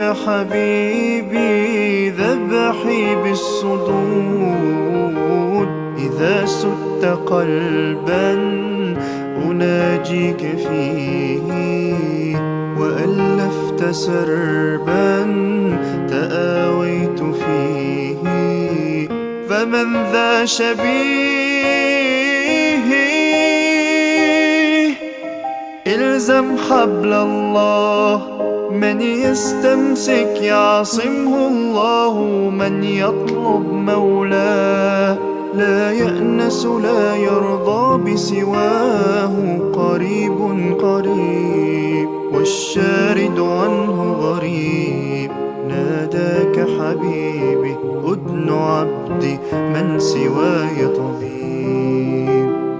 يا حبيبي ذبحي بالصدود إذا سدت قلبا أناجيك فيه وألفت سربا تآويت فيه فمن ذا شبيه إلزم حبل الله من يستمسك يعصمه الله من يطلب مولاه لا يأنس لا يرضى بسواه قريب قريب والشارد عنه غريب ناداك حبيبي أدن عبدي من سواي طبيب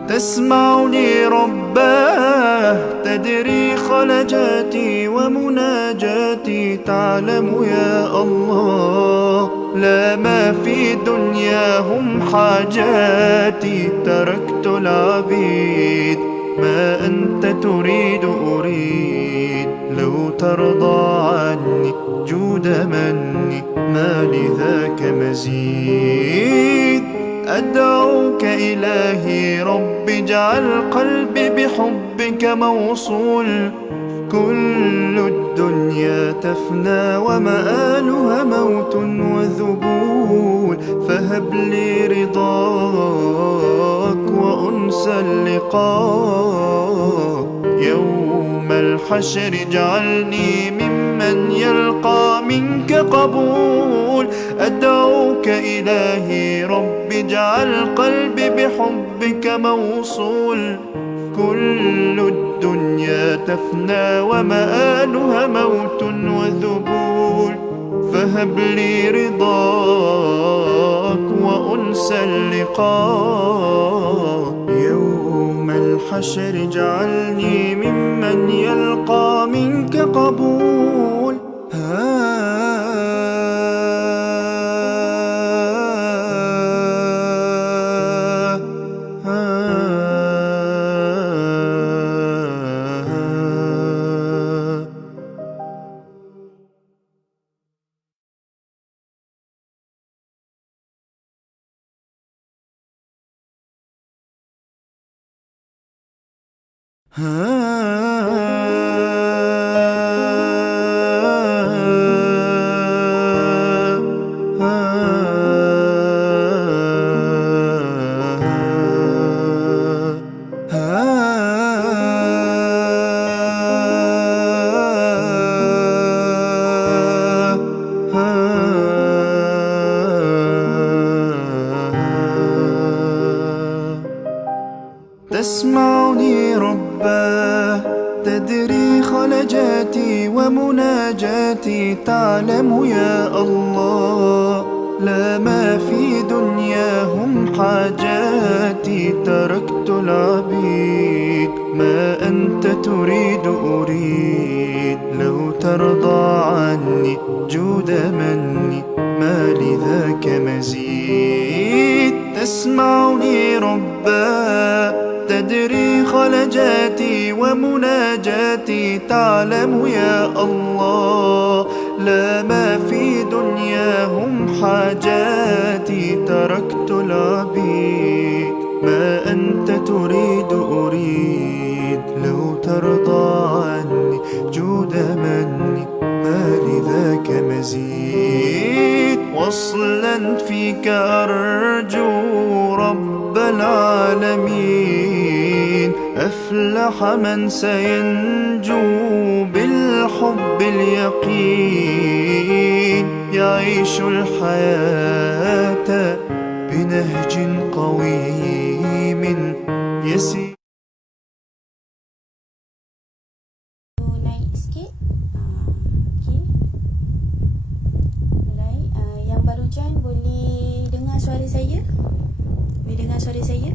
تسمعني رباه تدري خلجاتي ومناجاتي تعلم يا الله لا ما في دنياهم حاجاتي تركت العبيد ما أنت تريد أريد لو ترضى عني جود مني ما لذاك مزيد أدعوك إلهي رب اجعل قلبي بحبك موصول كل الدنيا تفنى ومآلها موت وذبول فهب لي رضاك وأنس اللقاء يوم الحشر اجعلني ممن يلقى منك قبول أدعوك إلهي رب اجعل قلبي بحبك موصول كل الدنيا تفنى ومآلها موت وذبول فهب لي رضاك وأنس اللقاء يوم الحشر اجعلني ممن يلقى منك قبول تسمعني رباه تدري خلجاتي ومناجاتي تعلم يا الله لا ما في دنياهم حاجاتي تركت العبيد ما أنت تريد أريد لو ترضى عني جود مني ما لذاك مزيد تسمعني رباه تدري خلجاتي ومناجاتي تعلم يا الله لا ما في دنياهم حاجاتي تركت العبيد ما أنت تريد أريد لو ترضى عني جود مني ما لذاك مزيد وصلا فيك أرجو رب العالمين أفلح من سينجو بالحب اليقين يعيش الحياة بنهج قويم يسير Suara saya.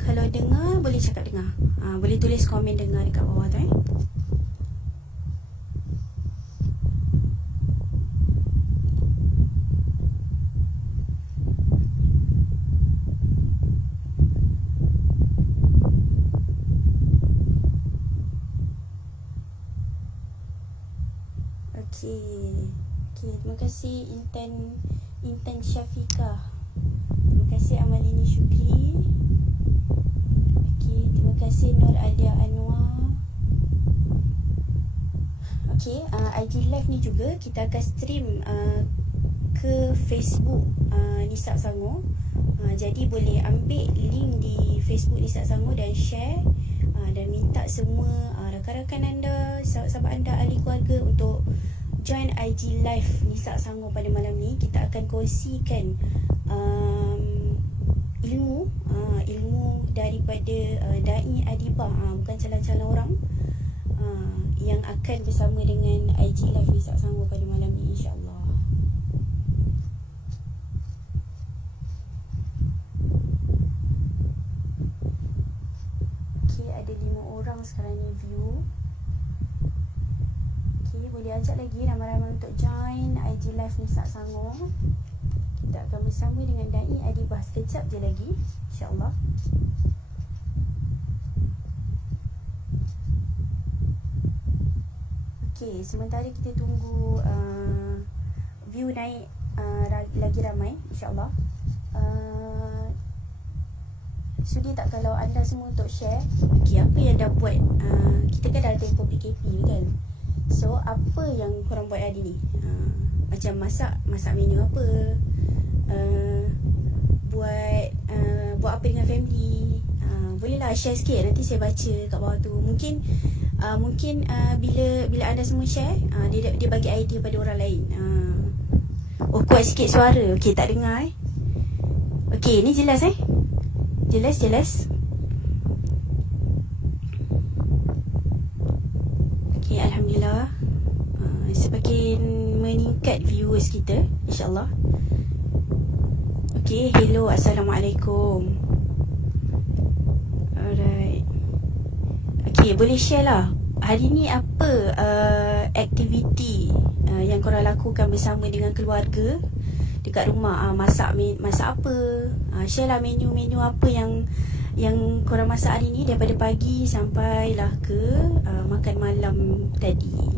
Kalau dengar boleh cakap dengar. Boleh tulis komen dengar dekat bawah tu Okey. Terima kasih Intan Syafiqah. Terima kasih Amalini Syukri. Terima kasih Nur Adia Anwar. IG live ni juga kita akan stream ke Facebook Nisa Sango. Jadi boleh ambil link di Facebook Nisa Sango dan share, dan minta semua rakan-rakan anda, sahabat anda, ahli keluarga untuk join IG live Nisa Sango pada malam ni. Kita akan kongsikan ilmu daripada Da'i Adibah, bukan calon-calon orang, yang akan bersama dengan IG live Nisa Sango pada malam ni, insyaAllah. Ada 5 orang sekarang ni view. Boleh ajak lagi ramai-ramai untuk join IG live Nisa Sango. Kita akan bersama dengan Da'i Adibah sekejap je lagi, insyaAllah. Sementara kita tunggu view naik lagi ramai, insyaAllah. Sudi tak kalau anda semua untuk share apa yang dah buat? Kita kan dah tempoh PKP kan. So apa yang korang buat hari ni? Macam masak menu apa? Buat apa dengan family? Bolehlah share sikit, nanti saya baca kat bawah tu. Mungkin bila anda semua share, dia bagi idea pada orang lain. Kuat sikit suara. Tak dengar ni jelas Jelas. Alhamdulillah. Semakin meningkat viewers kita, insyaAllah. Hello, Assalamualaikum. Alright. Boleh share lah. Hari ni apa aktiviti yang korang lakukan bersama dengan keluarga dekat rumah? Masak apa? Share lah menu apa yang korang masak hari ni daripada pagi sampailah ke makan malam tadi.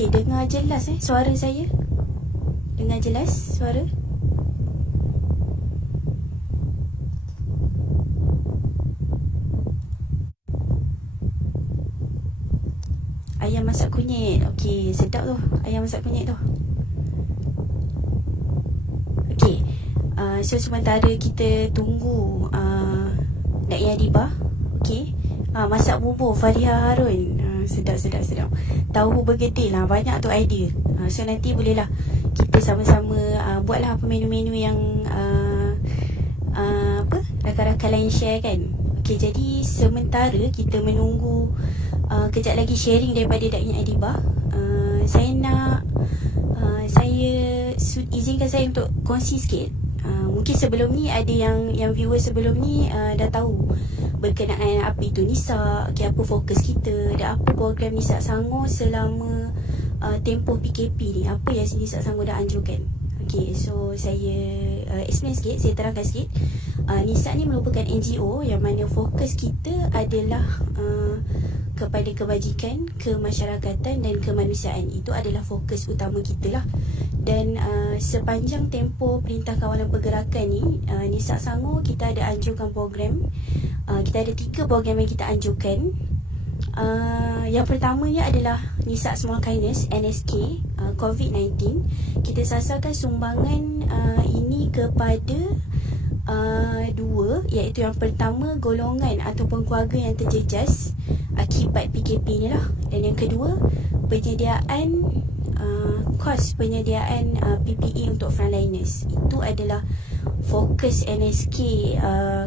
Dengar jelas suara saya? Dengar jelas suara? Ayam masak kunyit. Sedap tu ayam masak kunyit tu. So sementara kita tunggu Da'i Adibah. Masak bubur Fariha Harun. Sedap. Tahu bergedil lah, banyak tu idea. So nanti bolehlah kita sama-sama buatlah apa menu-menu yang rakan-rakan lain share kan. Jadi sementara kita menunggu kejap lagi sharing daripada Da'i Adibah, izinkan saya untuk kongsi sikit. Mungkin sebelum ni ada yang viewer sebelum ni dah tahu berkenaan apa itu Nisa, apa fokus kita dan apa program Nisa Sango selama tempoh PKP ni, apa yang Nisa Sango dah anjurkan. So saya explain sikit, saya terangkan sikit. Nisa ni merupakan NGO yang mana fokus kita adalah kepada kebajikan, kemasyarakatan dan kemanusiaan. Itu adalah fokus utama kita lah. Dan sepanjang tempoh Perintah Kawalan Pergerakan ni, Nisa Sango kita ada anjurkan program. Kita ada 3 program yang kita anjurkan. Yang pertamanya adalah Nisa Small Kindness, NSK, COVID-19. Kita sasarkan sumbangan ini kepada 2, iaitu yang pertama golongan ataupun keluarga yang terjejas akibat PKP ni lah. Dan yang kedua, penyediaan kos penyediaan PPE untuk frontliners. Itu adalah fokus NSK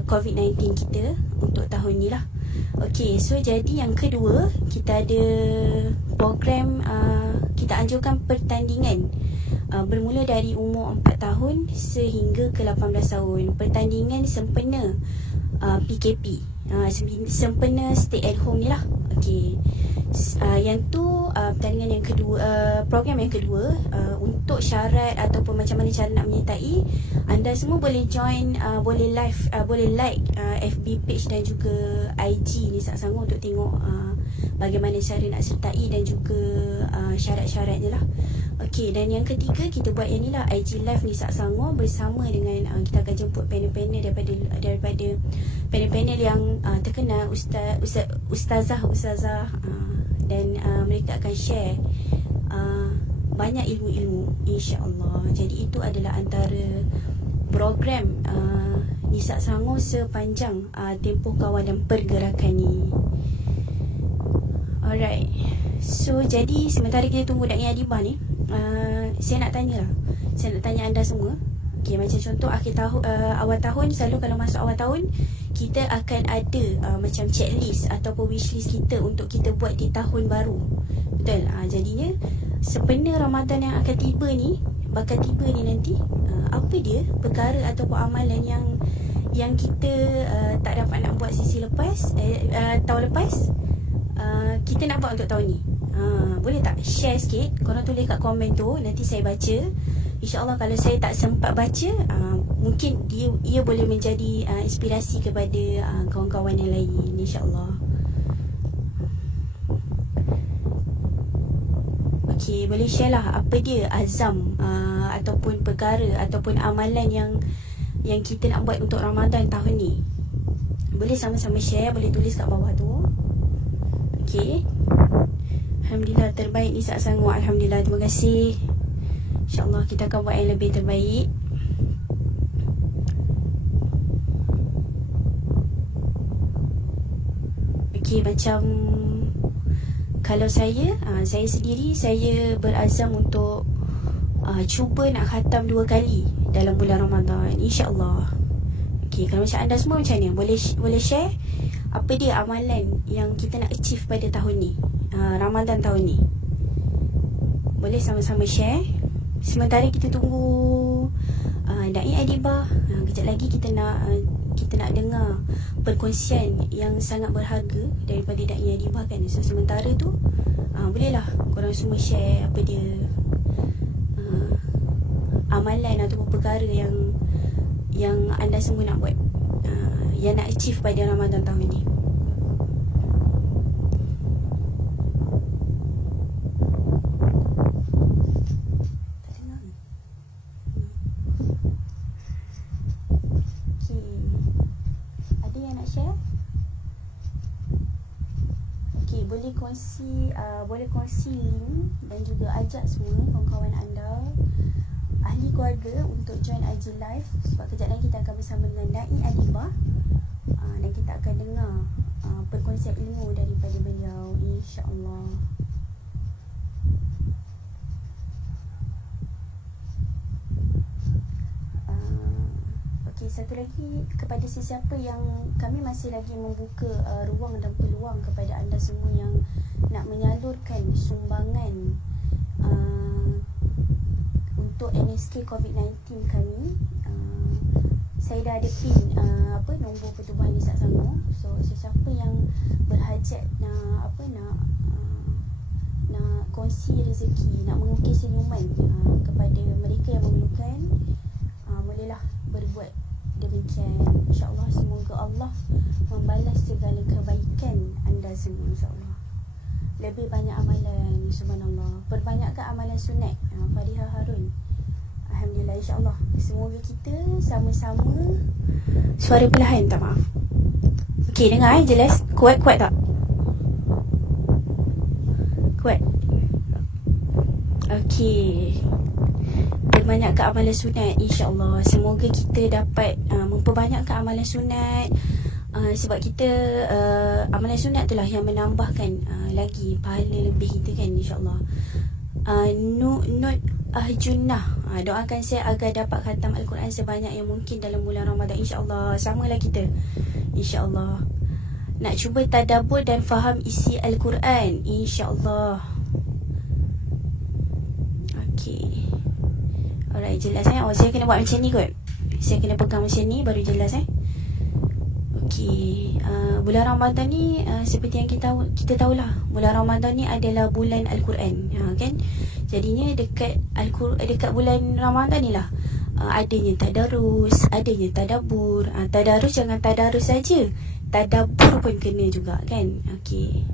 COVID-19 kita untuk tahun ni lah. So jadi yang kedua, kita ada program, kita anjurkan pertandingan bermula dari umur 4 tahun sehingga ke 18 tahun. Pertandingan sempena PKP, sempena stay at home ni lah. Yang tu pertandingan yang kedua, program yang kedua. Untuk syarat ataupun macam mana cara nak menyertai, anda semua boleh join, boleh live, boleh like FB page dan juga IG Nisa Sanggup untuk tengok bagaimana cara nak sertai dan juga syarat-syaratnya lah. Okey, dan yang ketiga kita buat yang ni lah, IG live Nisa Sanggup bersama dengan kita akan jemput panel-panel daripada panel-panel yang terkenal, ustazah dan mereka akan share banyak ilmu-ilmu, insya-Allah. Jadi itu adalah antara program Nisa Sanggup sepanjang tempoh kawalan pergerakan ni. Alright. So jadi sementara kita tunggu Da'i Adibah ni, saya nak tanya anda semua. Okay, macam contoh akhir tahun, awal tahun, selalu kalau masuk awal tahun kita akan ada macam checklist ataupun wishlist kita untuk kita buat di tahun baru. Betul? Jadinya sempena Ramadan yang akan tiba ni, bakal tiba ni nanti, apa dia perkara ataupun amalan yang kita tak dapat nak buat sisi lepas, tahun lepas, kita nak buat untuk tahun ni. Boleh tak share sikit? Korang tulis kat komen tu, nanti saya baca. InsyaAllah kalau saya tak sempat baca, mungkin ia boleh menjadi inspirasi kepada kawan-kawan yang lain, insyaAllah. Okay, boleh share lah apa dia azam ataupun perkara ataupun amalan yang kita nak buat untuk Ramadan tahun ni. Boleh sama-sama share, boleh tulis kat bawah tu. Okay. Alhamdulillah, terbaik Nisa Sanggup. Alhamdulillah, terima kasih. InsyaAllah kita akan buat yang lebih terbaik. Okay, macam kalau saya sendiri, saya berazam untuk cuba nak khatam 2 kali dalam bulan Ramadan, insyaAllah. Okay, kalau macam anda semua macam ni, boleh share apa dia amalan yang kita nak achieve pada tahun ni, Ramadan tahun ni. Boleh sama-sama share. Sementara kita tunggu Da'i Adibah. Kejap lagi kita nak dengar perkongsian yang sangat berharga daripada Da'i Adibah kan. So sementara tu bolehlah korang semua share apa dia amalan ataupun perkara yang anda semua nak buat, yang nak achieve pada Ramadan tahun ni. Boleh kongsi link dan juga ajak semua kawan-kawan anda, ahli keluarga untuk join IG Live. Sebab kejap lagi kita akan bersama dengan Da'i Adibah dan kita akan dengar perkongsian ilmu daripada beliau, insya-Allah. Okay, satu lagi kepada sesiapa yang kami masih lagi membuka ruang dan peluang kepada anda semua yang nak menyalurkan sumbangan untuk NSK COVID-19 kami. Saya dah ada pin nombor pertubuhan Nisa Sanggup. So sesiapa yang berhajat nak kongsi rezeki, nak mengukir senyuman kepada mereka yang memerlukan, bolehlah berbuat demikian. InsyaAllah semoga Allah membalas segala kebaikan anda semua, insyaAllah. Lebih banyak amalan, subhanallah. Perbanyakkan amalan sunat, Fariha Harun. Alhamdulillah, insyaAllah. Semoga kita sama-sama. Suara perlahan, tak, maaf. Okey, dengar jelas. Kuat tak? Kuat. Okey. Perbanyakkan amalan sunat, insyaAllah. Semoga kita dapat memperbanyakkan amalan sunat. Sebab kita amalan sunat itulah yang menambahkan lagi pahala lebih kita kan, insyaAllah. Nur Ahjunnah, doakan saya agar dapat khatam Al-Quran sebanyak yang mungkin dalam bulan Ramadan, insyaAllah. Samalah kita, insyaAllah. Nak cuba tadabbur dan faham isi Al-Quran, insyaAllah. Okay. Alright, jelas saya kena buat macam ni kot. Saya kena pegang macam ni baru jelas Okey, bulan Ramadan ni seperti yang kita tahulah, bulan Ramadan ni adalah bulan Al-Quran, kan? Jadinya dekat bulan Ramadan ni lah adanya tadarus, adanya tadabbur. Tadarus jangan tadarus saja, tadabbur pun kena juga, kan? Okey.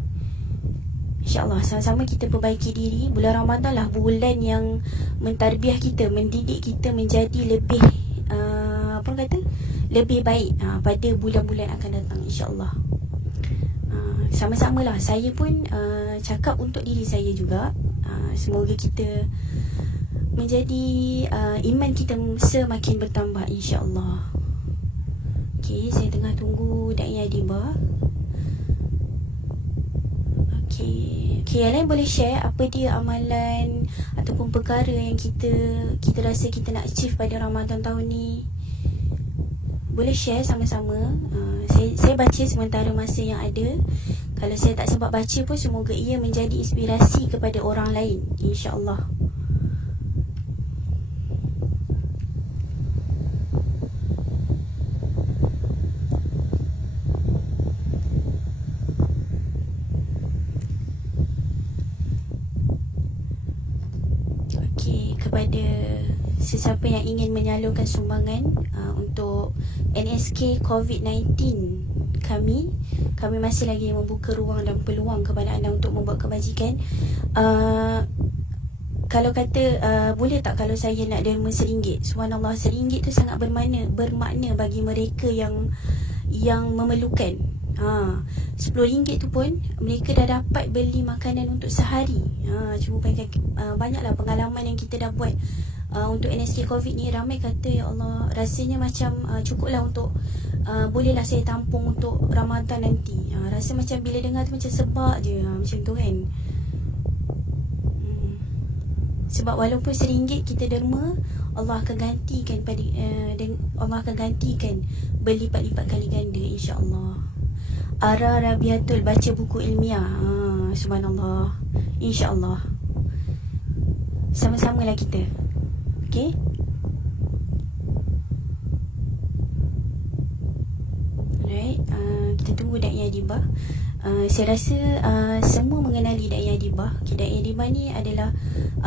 InsyaAllah sama-sama kita perbaiki diri. Bulan Ramadan lah bulan yang mentarbiah kita, mendidik kita menjadi lebih apa orang kata, lebih baik pada bulan-bulan akan datang, insyaAllah. Sama-sama lah. Saya pun cakap untuk diri saya juga, semoga kita menjadi iman kita semakin bertambah, insyaAllah. Okay, saya tengah tunggu Da'i Adibah. Okay, yang lain boleh share apa dia amalan ataupun perkara yang kita rasa kita nak achieve pada Ramadan tahun ni. Boleh share sama-sama. Saya baca sementara masa yang ada. Kalau saya tak sempat baca pun, semoga ia menjadi inspirasi kepada orang lain, insya-Allah. Kepada sesiapa yang ingin menyalurkan sumbangan untuk NSK COVID-19 kami masih lagi membuka ruang dan peluang kepada anda untuk membuat kebajikan. Kalau kata boleh tak kalau saya nak derma RM1? Subhanallah, RM1 tu sangat bermakna bagi mereka yang memerlukan. RM10 tu pun mereka dah dapat beli makanan untuk sehari. Cuma banyaklah pengalaman yang kita dah buat untuk NSK COVID ni. Ramai kata, ya Allah, rasanya macam cukuplah untuk bolehlah saya tampung untuk Ramadan nanti. Rasa macam bila dengar tu macam sebab je, macam tu kan. Sebab walaupun RM1 kita derma, Allah akan gantikan Allah akan gantikan berlipat-lipat kali ganda, insya-Allah. Ara Rabiatul baca buku ilmiah. Subhanallah. InsyaAllah. Sama-samalah kita. Okay? Alright. Kita tunggu Da'i Adibah. Saya rasa semua mengenali Da'i Adibah. Da'i Adibah ni adalah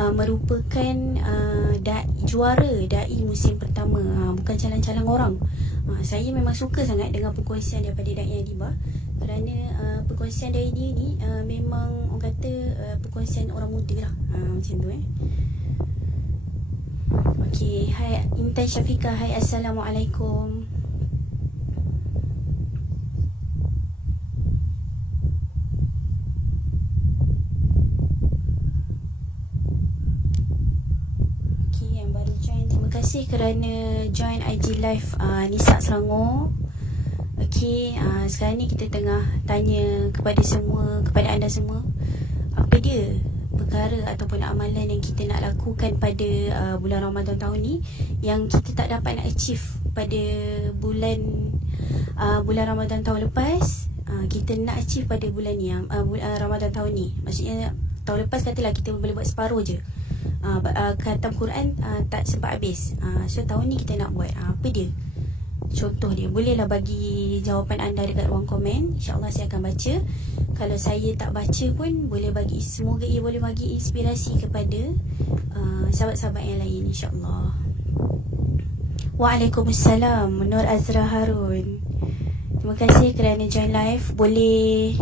merupakan juara Da'i musim pertama, bukan calang-calang orang. Saya memang suka sangat dengan perkongsian daripada Da'i Adibah, kerana perkongsian dia ni memang orang kata perkongsian orang muda lah, macam tu Okay, hai Intan Syafiqah, hai, Assalamualaikum. Okay, yang baru join, terima kasih kerana join IG Live Nisa Selangor. Okey, sekarang ni kita tengah tanya kepada anda semua, apa dia perkara ataupun amalan yang kita nak lakukan pada bulan Ramadan tahun ni yang kita tak dapat nak achieve pada bulan Ramadan tahun lepas. Kita nak achieve pada bulan ni, Ramadan tahun ni. Maksudnya tahun lepas katalah kita boleh buat separuh je, khatam Quran tak sempat habis. So tahun ni kita nak buat apa dia, contoh dia. Bolehlah bagi jawapan anda dekat ruang komen, InsyaAllah saya akan baca. Kalau saya tak baca pun boleh bagi, semoga ia boleh bagi inspirasi kepada sahabat-sahabat yang lain, InsyaAllah. Waalaikumsalam, Nur Azra Harun. Terima kasih kerana join live. Boleh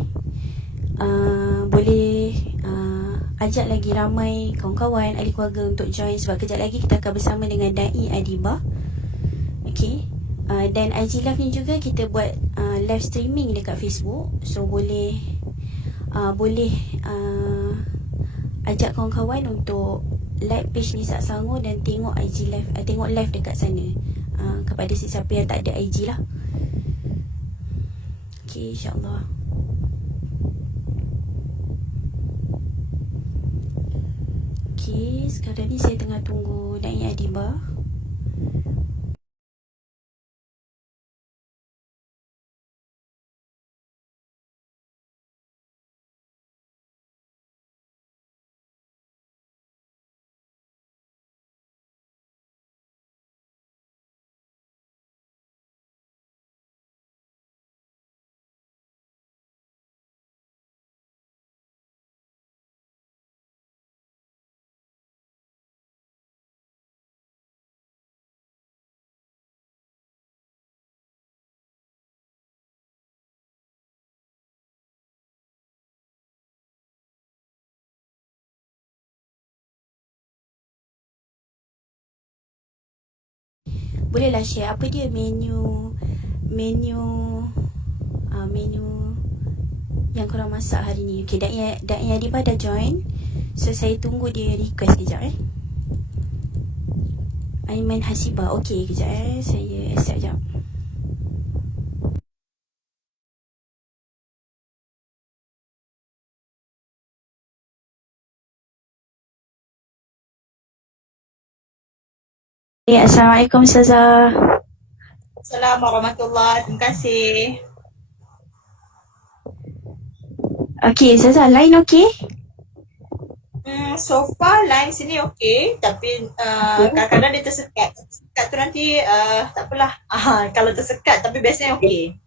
ajak lagi ramai kawan-kawan, ahli keluarga untuk join, sebab kejap lagi kita akan bersama dengan Da'i Adibah. Okay. Dan IG Live ni juga kita buat live streaming dekat Facebook. So boleh ajak kawan-kawan untuk like page Nisa Selangor dan tengok IG Live, tengok live dekat sana, kepada sesiapa yang tak ada IG lah. Okay, insyaAllah. Okay, sekarang ni saya tengah tunggu Da'i Adibah. bolehlah share apa dia menu yang korang masak hari ni. Okay, Da'i Adibah dah join. So saya tunggu dia request kejap Aiman Hasibah. Okay, kejap saya accept kejap. Assalamualaikum Ustazah. Assalamualaikum warahmatullahi. Terima kasih. Okay Ustazah, line okay? So far line sini okey, tapi kadang-kadang dia tersekat. Tersekat tu nanti tak apalah. Kalau tersekat tapi biasanya okey.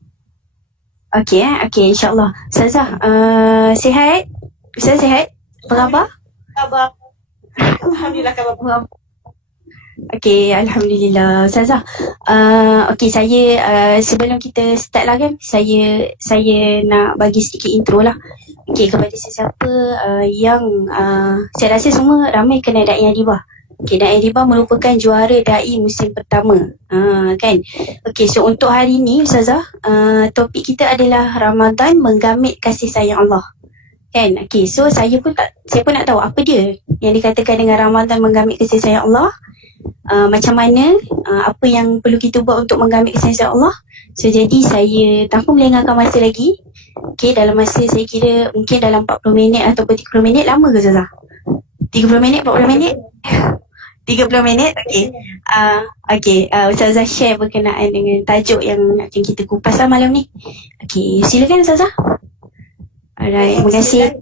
Okay, insyaAllah. Ustazah, sihat? Ustazah sihat? Apa khabar? Khabar. Alhamdulillah khabar. Okay, Alhamdulillah. Ustazah, okay, saya sebelum kita start lah kan, saya nak bagi sedikit intro lah. Okay, kepada sesiapa yang saya rasa semua ramai kenal Da'i Adibah. Okay, Da'i Adibah merupakan juara Da'i musim pertama, kan. Okay, so untuk hari ni Ustazah, topik kita adalah Ramadan menggamit kasih sayang Allah, kan. Okay, so saya pun nak tahu apa dia yang dikatakan dengan Ramadan menggamit kasih sayang Allah. Macam mana, apa yang perlu kita buat untuk menggamit kasih sayang Allah. So jadi saya tanpa melengahkan masa lagi, okay, dalam masa saya kira mungkin dalam 40 minit ataupun 30 minit. Lama ke Ustazah? 30 minit, 40 minit? 30 minit, okay. Okay, Ustazah share berkenaan dengan tajuk yang akan kita kupas lah malam ni. Okay, silakan Ustazah. Alright, terima kasih.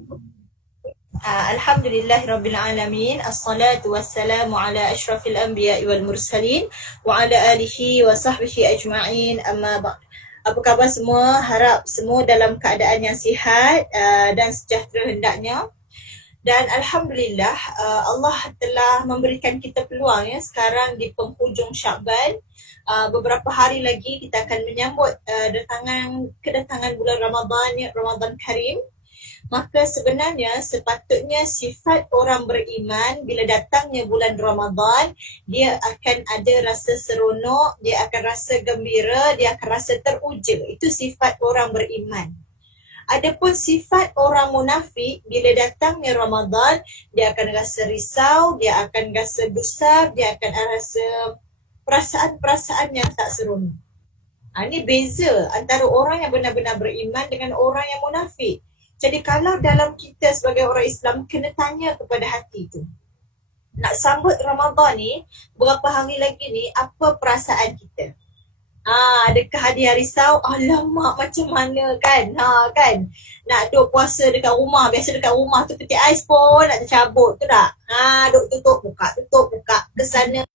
Alhamdulillahirrabbilalamin. Assalatu wassalamu ala ashrafil anbiya'i wal mursalin wa ala alihi wa sahbihi ajma'in, amma ba'd. Apa khabar semua? Harap semua dalam keadaan yang sihat dan sejahtera hendaknya. Dan Alhamdulillah, Allah telah memberikan kita peluang sekarang di penghujung Syakban. Beberapa hari lagi kita akan menyambut kedatangan bulan Ramadan Karim. Maka sebenarnya sepatutnya sifat orang beriman bila datangnya bulan Ramadan, dia akan ada rasa seronok, dia akan rasa gembira, dia akan rasa teruja. Itu sifat orang beriman. Adapun sifat orang munafik, bila datangnya Ramadan, dia akan rasa risau, dia akan rasa gusar, dia akan rasa perasaan-perasaan yang tak seronok. Ini beza antara orang yang benar-benar beriman dengan orang yang munafik. Jadi kalau dalam kita sebagai orang Islam kena tanya kepada hati tu, nak sambut Ramadan ni, berapa hari lagi ni, apa perasaan kita? Adakah dia risau? Alamak, macam mana kan? Kan? Nak duduk puasa dekat rumah, biasa dekat rumah tu petik ais pun nak tercabut tu tak? Duduk tutup buka ke sana.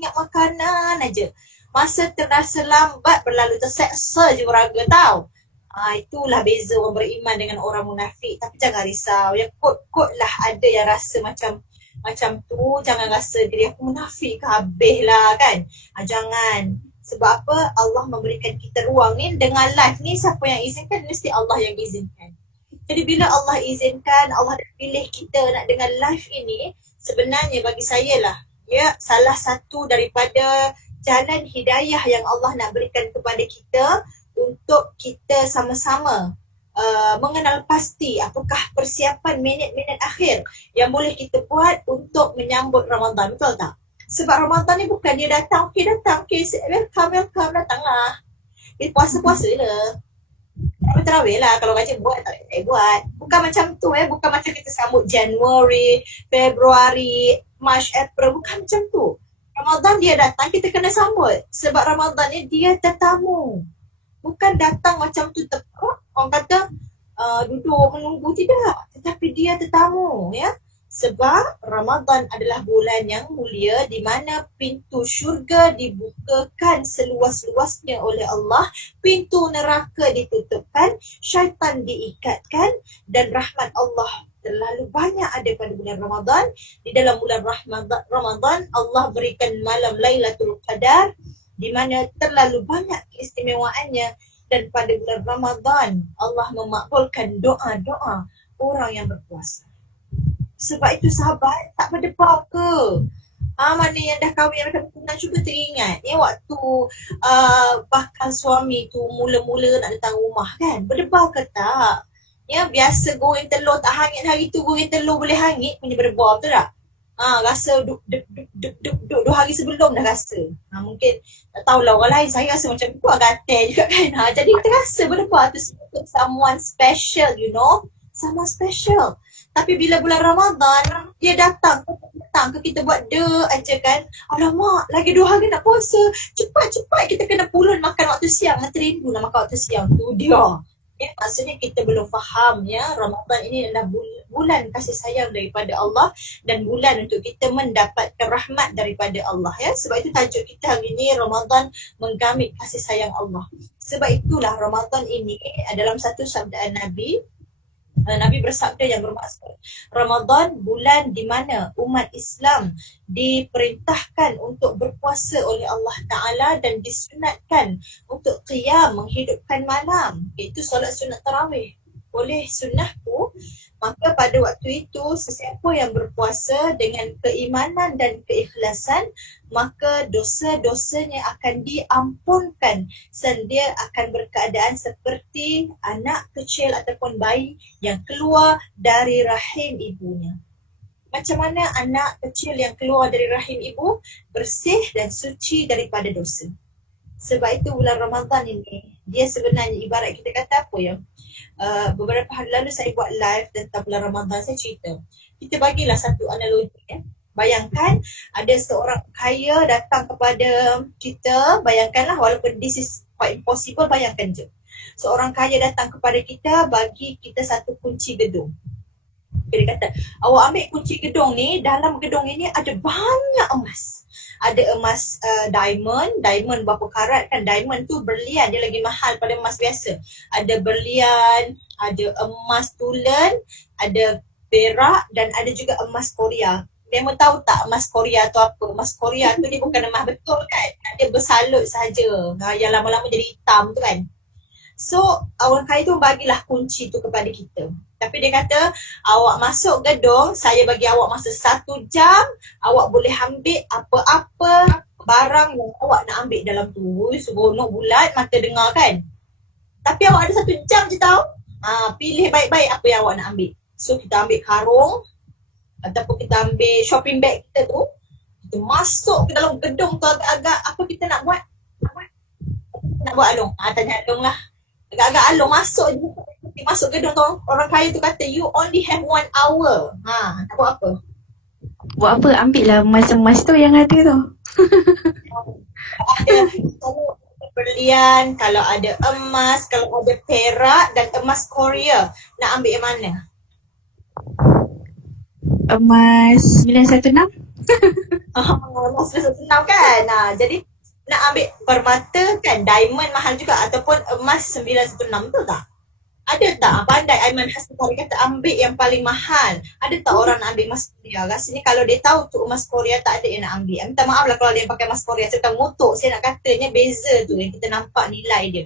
Ingat makanan aja. Masa terasa lambat berlalu, terseksa je raga tau. Itulah beza orang beriman dengan orang munafik. Tapi jangan risau, ya kot lah ada yang rasa macam tu. Jangan rasa diri aku munafik ke habis lah kan. Jangan. Sebab apa? Allah memberikan kita ruang ni. Dengan live ni, siapa yang izinkan? Mesti Allah yang izinkan. Jadi bila Allah izinkan, Allah pilih kita nak dengan live ini, sebenarnya bagi saya lah, salah satu daripada jalan hidayah yang Allah nak berikan kepada kita untuk kita sama-sama mengenal pasti apakah persiapan minit-minit akhir yang boleh kita buat untuk menyambut Ramadan. Betul tak? Sebab Ramadan ni bukan dia datang, welcome, datanglah. Puasa-puasa lah. Terawih lah, kalau macam buat tak buat. Bukan macam tu bukan macam kita sambut Januari, Februari, March, April, bukan macam tu. Ramadan dia datang, kita kena sambut. Sebab Ramadan ni dia tetamu. Bukan datang macam tu orang kata duduk menunggu, tidak. Tetapi dia tetamu, Sebab Ramadan adalah bulan yang mulia di mana pintu syurga dibukakan seluas-luasnya oleh Allah, pintu neraka ditutupkan, syaitan diikatkan dan rahmat Allah terlalu banyak ada pada bulan Ramadan. Di dalam bulan Ramadan Allah berikan malam Lailatul Qadar di mana terlalu banyak keistimewaannya, dan pada bulan Ramadan Allah memakbulkan doa-doa orang yang berpuasa. Sebab itu sahabat, tak berdebar ke? Mana yang dah kahwin, yang dah bertunang, cuba teringat ya waktu bakal suami tu mula-mula nak datang rumah kan, berdebar ke tak? Ya, biasa goreng telur tak hangit hari tu, goreng telur boleh hangit punya berdebar, betul tak? Rasa duk 2 hari sebelum dah rasa. Mungkin tak tahulah orang lain, saya rasa macam tu agak gatel juga kan. Jadi terasa berdebar tu someone special, you know, someone special. Tapi bila bulan Ramadan, dia datang ke kita buat aja kan. Alamak, lagi 2 hari nak puasa. Cepat-cepat kita kena pulun makan waktu siang. Nanti rindu nak makan waktu siang. Tu dia. Ya, maksudnya kita belum faham ya, Ramadan ini adalah bulan kasih sayang daripada Allah dan bulan untuk kita mendapatkan rahmat daripada Allah ya. Sebab itu tajuk kita hari ini, Ramadan menggamit kasih sayang Allah. Sebab itulah Ramadan ini dalam satu sabda Nabi bersabda yang bermaksud, Ramadan bulan di mana umat Islam diperintahkan untuk berpuasa oleh Allah Ta'ala dan disunatkan untuk qiyam, menghidupkan malam, iaitu solat sunat tarawih oleh sunnahku. Maka pada waktu itu sesiapa yang berpuasa dengan keimanan dan keikhlasan, maka dosa-dosanya akan diampunkan dan dia akan berkeadaan seperti anak kecil ataupun bayi yang keluar dari rahim ibunya. Macam mana anak kecil yang keluar dari rahim ibu bersih dan suci daripada dosa. Sebab itu bulan Ramadan ini, dia sebenarnya ibarat kita kata apa ya, beberapa hari lalu saya buat live tentang bulan Ramadan, saya cerita. Kita bagilah satu analogi ya. Bayangkan ada seorang kaya datang kepada kita, bayangkanlah walaupun this is quite impossible, bayangkan je. Seorang kaya datang kepada kita, bagi kita satu kunci gedung. Dia kata, awak ambil kunci gedung ni, dalam gedung ini ada banyak emas. Ada emas diamond berapa karat kan, diamond tu berlian, dia lagi mahal pada emas biasa. Ada berlian, ada emas tulen, ada perak dan ada juga emas Korea. Memang tahu tak emas Korea tu apa? Emas Korea tu dia bukan emas betul kan, dia bersalut saja. Yang lama-lama jadi hitam tu kan. So orang kaya tu bagilah kunci tu kepada kita. Tapi dia kata, awak masuk gedung, saya bagi awak masa 1 jam, awak boleh ambil apa-apa barang yang awak nak ambil dalam tu. Seronok bulat, mata dengar kan. Tapi awak ada 1 jam je tau. Pilih baik-baik apa yang awak nak ambil. So kita ambil karung, ataupun kita ambil shopping bag kita tu, kita masuk ke dalam gedung tu agak-agak, apa kita nak buat? Nak buat Along? Tanya Along lah. Agak-agak Along masuk je. Masuk gedung tu, orang kaya tu kata, you only have 1 hour. Nak buat apa? Buat apa? Ambil lah emas-emas tu yang ada tu. Kalau ada berlian, kalau ada emas, kalau ada perak dan emas Korea, nak ambil yang mana? Emas 916? Emas 916 kan? Jadi nak ambil permata kan, diamond mahal juga, ataupun emas 916 tu tak? Ada tak pandai Aiman Hasnari kata ambil yang paling mahal? Ada tak orang nak ambil emas Korea? Rasanya kalau dia tahu tu emas Korea, tak ada yang nak ambil. Minta maaf lah kalau dia pakai emas Korea. Saya tahu ngutuk, saya nak katanya beza tu yang kita nampak nilai dia.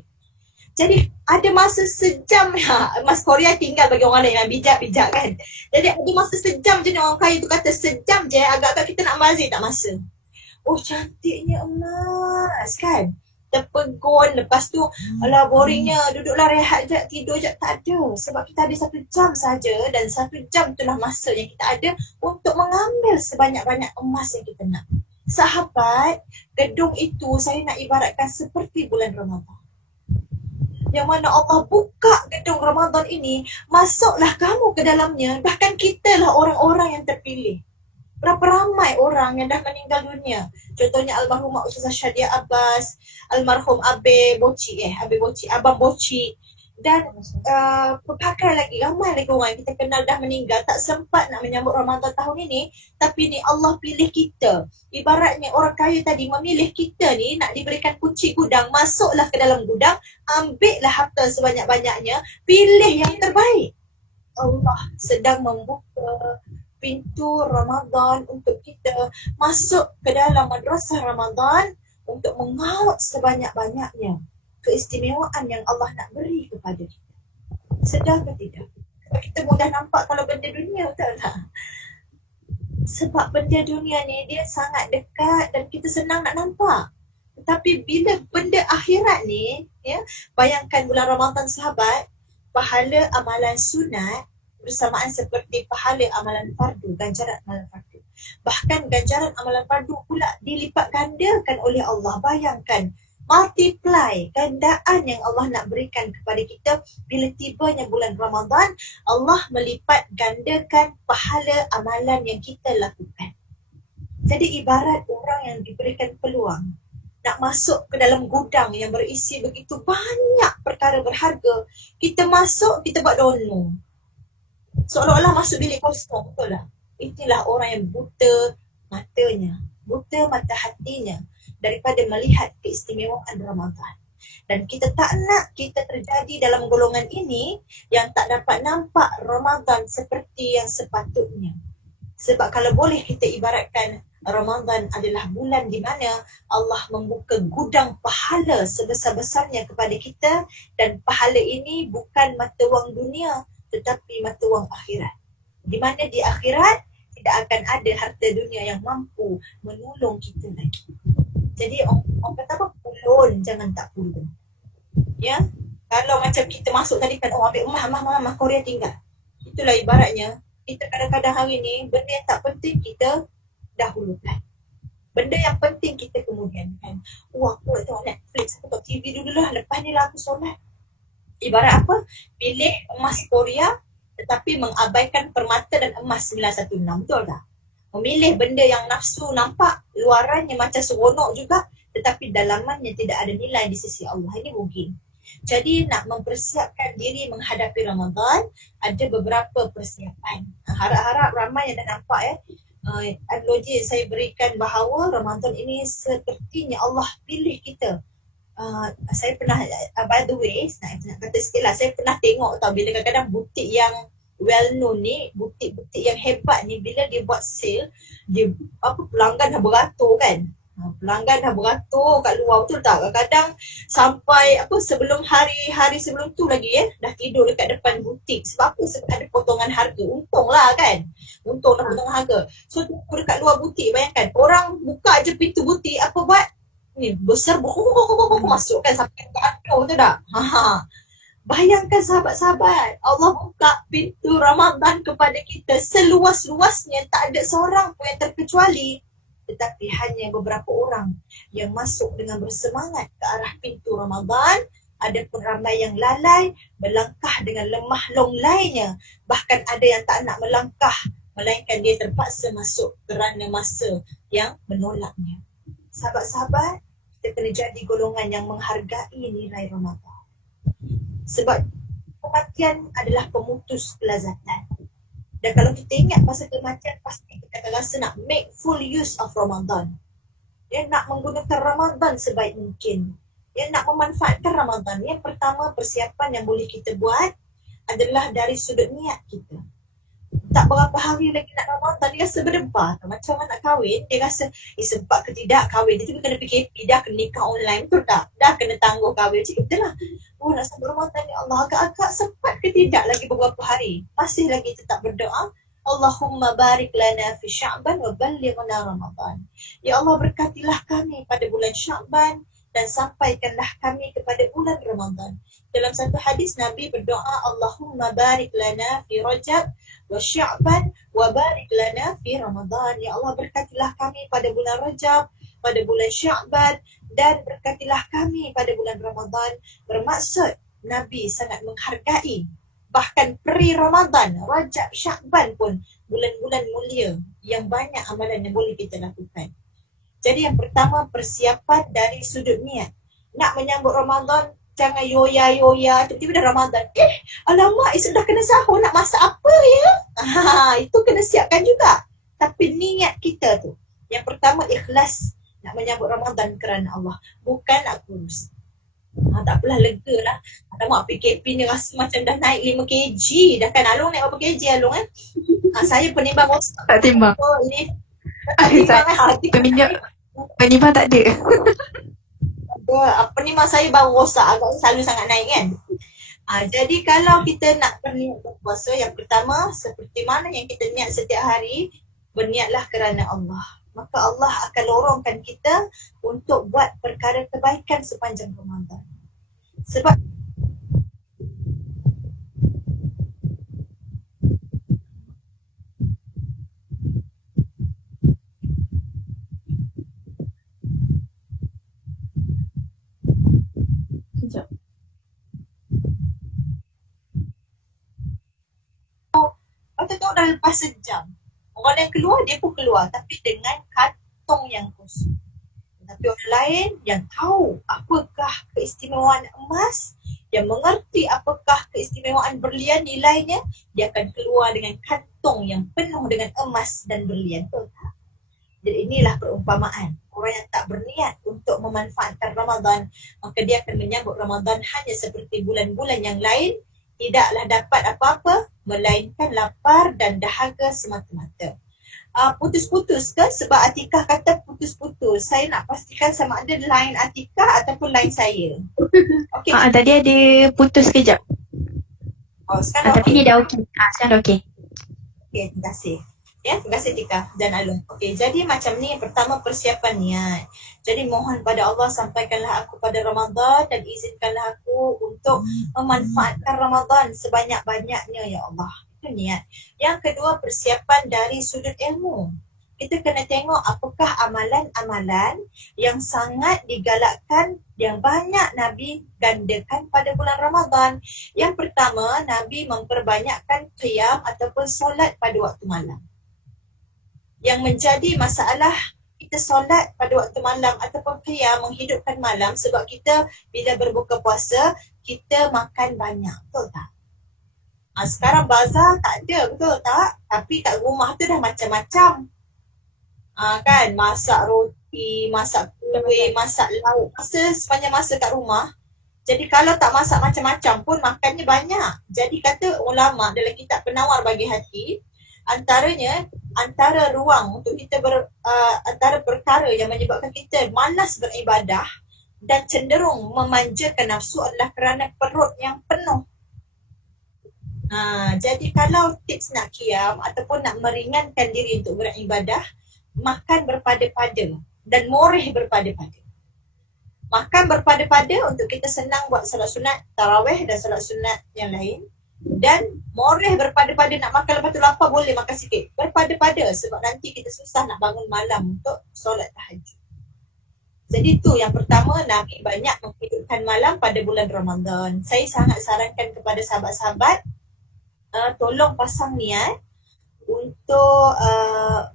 Jadi ada masa sejam lah. Emas Korea tinggal bagi orang lain yang bijak-bijak kan. Jadi ada masa sejam je ni, orang kaya tu kata sejam je, agak-agak kita nak bazir tak masa. Oh cantiknya emas kan. Terpegun, lepas tu alah boringnya, duduklah rehat je, tidur je, tak ada. Sebab kita ada 1 jam saja, dan 1 jam itulah masa yang kita ada untuk mengambil sebanyak-banyak emas yang kita nak. Sahabat, gedung itu saya nak ibaratkan seperti bulan Ramadan, yang mana Allah buka gedung Ramadan ini, masuklah kamu ke dalamnya. Bahkan kita lah orang-orang yang terpilih. Berapa ramai orang yang dah meninggal dunia. Contohnya almarhumah Ustazah Syadia Abbas, almarhum Abang Boci, Abang Boci. Dan pelbagai lagi, ramai lagi orang yang kita kenal dah meninggal, tak sempat nak menyambut Ramadan tahun ini, tapi ni Allah pilih kita. Ibaratnya orang kaya tadi memilih kita ni nak diberikan kunci gudang, masuklah ke dalam gudang, ambillah harta sebanyak-banyaknya, pilih yang terbaik. Allah sedang membuka pintu Ramadan untuk kita masuk ke dalam madrasah Ramadan untuk mengaut sebanyak-banyaknya keistimewaan yang Allah nak beri kepada kita. Sedar ke tidak? Kita mudah nampak kalau benda dunia, betul tak? Sebab benda dunia ni dia sangat dekat dan kita senang nak nampak. Tetapi bila benda akhirat ni, ya, bayangkan bulan Ramadan sahabat, pahala amalan sunat bersamaan seperti pahala amalan fardu, ganjaran amalan fardu. Bahkan ganjaran amalan fardu pula dilipat gandakan oleh Allah. Bayangkan, multiply gandaan yang Allah nak berikan kepada kita bila tibanya bulan Ramadan, Allah melipat gandakan pahala amalan yang kita lakukan. Jadi ibarat orang yang diberikan peluang nak masuk ke dalam gudang yang berisi begitu banyak perkara berharga, kita masuk, kita buat dono. Seolah-olah masuk bilik kosong, betul tak? Itulah orang yang buta matanya, buta mata hatinya daripada melihat keistimewaan Ramadan. Dan kita tak nak kita terjadi dalam golongan ini yang tak dapat nampak Ramadan seperti yang sepatutnya. Sebab kalau boleh kita ibaratkan, Ramadan adalah bulan di mana Allah membuka gudang pahala sebesar-besarnya kepada kita, dan pahala ini bukan mata wang dunia tetapi mata wang akhirat. Di mana di akhirat tidak akan ada harta dunia yang mampu menolong kita lagi. Jadi orang kata apa? Pulun, jangan tak pulun. Ya, kalau macam kita masuk tadi kan, ambil emas, Korea tinggal. Itulah ibaratnya, kita kadang-kadang hari ni, benda yang tak penting kita dahulukan. Benda yang penting kita kemudiankan. Aku nak tengok Netflix, aku tengok TV dulu lah, lepas ni lah aku solat. Ibarat apa? Pilih emas Korea tetapi mengabaikan permata dan emas 916, betul tak? Memilih benda yang nafsu nampak, luarannya macam seronok juga, tetapi dalamannya tidak ada nilai di sisi Allah. Ini rugi. Jadi nak mempersiapkan diri menghadapi Ramadan, ada beberapa persiapan. Harap-harap ramai yang dah nampak ya. Analogi yang saya berikan bahawa Ramadan ini sepertinya Allah pilih kita. Saya pernah, by the way, nak kata sikit lah, saya pernah tengok tau, bila kadang-kadang butik yang well known ni, butik-butik yang hebat ni, bila dia buat sale, dia pelanggan dah beratur kan. Pelanggan dah beratur kat luar, betul tak? Kadang-kadang sampai sebelum hari sebelum tu lagi dah tidur dekat depan butik. Sebab apa? Sebab ada potongan harga. Untung lah kan. Untung dah potongan harga. So tidur dekat luar butik, bayangkan. Orang buka je pintu butik, apa buat? Ni besar masukkan sampai ke atas, betul tak? Bayangkan sahabat-sahabat, Allah buka pintu Ramadan kepada kita seluas-luasnya, tak ada seorang pun yang terkecuali. Tetapi hanya beberapa orang yang masuk dengan bersemangat ke arah pintu Ramadan. Ada pun ramai yang lalai, melangkah dengan lemah longlainya. Bahkan ada yang tak nak melangkah, melainkan dia terpaksa masuk kerana masa yang menolaknya. Sahabat-sahabat, kita kena jadi golongan yang menghargai nilai Ramadan. Sebab kematian adalah pemutus kelazatan. Dan kalau kita ingat pasal kematian, pasti kita akan rasa nak make full use of Ramadan. Dia nak menggunakan Ramadan sebaik mungkin. Dia nak memanfaatkan Ramadan. Yang pertama, persiapan yang boleh kita buat adalah dari sudut niat kita. Tak berapa hari lagi nak Ramadan, dia rasa berdebar. Macam orang nak kahwin, dia rasa sempat ke tidak kahwin. Dia tiba kena PKP, dah kena nikah online, betul tak? Dah kena tangguh kahwin. Macam itulah. Nak sambut Ramadan ni Allah, agak-agak sempat ke tidak lagi beberapa hari. Masih lagi tetap berdoa. Allahumma barik lana fi Sya'ban wa ballighna Ramadan. Ya Allah, berkatilah kami pada bulan Sya'ban dan sampaikanlah kami kepada bulan Ramadan. Dalam satu hadis Nabi berdoa, Allahumma barik lana fi Rajab wa Sya'ban wa barik lana fi Ramadan. Ya Allah, berkatilah kami pada bulan Rajab, pada bulan Sya'ban, dan berkatilah kami pada bulan Ramadan. Bermaksud Nabi sangat menghargai bahkan pre-Ramadan, Rajab, Sya'ban pun bulan-bulan mulia yang banyak amalan yang boleh kita lakukan. Jadi yang pertama, persiapan dari sudut niat. Nak menyambut Ramadan, Jangan yoya-yoya, tiba-tiba dah Ramadan. Alamak, esok dah kena sahur, nak masak apa ya? Itu kena siapkan juga. Tapi niat kita tu, yang pertama ikhlas nak menyambut Ramadan kerana Allah. Bukan nak kurus. Tak apalah, lega lah. Alamak, PKP ni rasa macam dah naik 5 kg. Dah kan Alung naik berapa kg Alung kan? Saya penimbang rosak. Tak timbang. Oh, ini. Tak timbang hati. Penimbang tak ada. Penimbang saya baru rosak, agak selalu sangat naik kan. Jadi kalau kita nak berniat berpuasa, yang pertama seperti mana yang kita niat setiap hari, berniatlah kerana Allah. Maka Allah akan lorongkan kita untuk buat perkara kebaikan sepanjang Ramadan. Sebab Sekejap. patut tengok dah lepas sejam. Orang yang keluar, dia pun keluar. Tapi dengan kantong yang kosong. Tapi orang lain yang tahu apakah keistimewaan emas, yang mengerti apakah keistimewaan berlian nilainya, dia akan keluar dengan kantong yang penuh dengan emas dan berlian. Betul tak? Jadi inilah perumpamaan. Orang yang tak berniat untuk memanfaatkan Ramadan, maka dia akan menyambut Ramadan hanya seperti bulan-bulan yang lain, tidaklah dapat apa-apa, melainkan lapar dan dahaga semata-mata. Putus-putus ke? Sebab Atikah kata putus-putus. Saya nak pastikan sama ada line Atikah ataupun line saya. Okey. Tadi ada putus sekejap. Sekarang Tapi ni dah okey. Sekarang dah okey. Okey, terima kasih. Ya, terima kasih Tika dan Alung. Okey, jadi macam ni, yang pertama persiapan niat. Jadi mohon pada Allah, sampaikanlah aku pada Ramadan dan izinkanlah aku untuk memanfaatkan Ramadan sebanyak-banyaknya ya Allah. Itu niat. Yang kedua, persiapan dari sudut ilmu. Kita kena tengok apakah amalan-amalan yang sangat digalakkan, yang banyak Nabi gandakan pada bulan Ramadan. Yang pertama, Nabi memperbanyakkan qiyam ataupun solat pada waktu malam. Yang menjadi masalah kita solat pada waktu malam ataupun qiyam, menghidupkan malam, sebab kita bila berbuka puasa, kita makan banyak. Betul tak? Sekarang bazar tak ada, betul tak? Tapi kat rumah tu dah macam-macam. Kan, masak roti, masak kuih, masak lauk. Sepanjang masa kat rumah. Jadi kalau tak masak macam-macam pun makannya banyak. Jadi kata ulama dalam kitab Penawar Bagi Hati, antara ruang untuk kita antara perkara yang menyebabkan kita malas beribadah dan cenderung memanjakan nafsu adalah kerana perut yang penuh. Jadi kalau tips nak qiyam ataupun nak meringankan diri untuk beribadah, makan berpada-pada dan moreh berpada-pada. Makan berpada-pada untuk kita senang buat salat sunat tarawih dan salat sunat yang lain. Dan moreh berpada-pada, nak makan lepas tu lapar boleh makan sikit. Berpada-pada sebab nanti kita susah nak bangun malam untuk solat tahajud. Jadi tu yang pertama, Nabi banyak menghidupkan malam pada bulan Ramadan. Saya sangat sarankan kepada sahabat-sahabat, tolong pasang niat untuk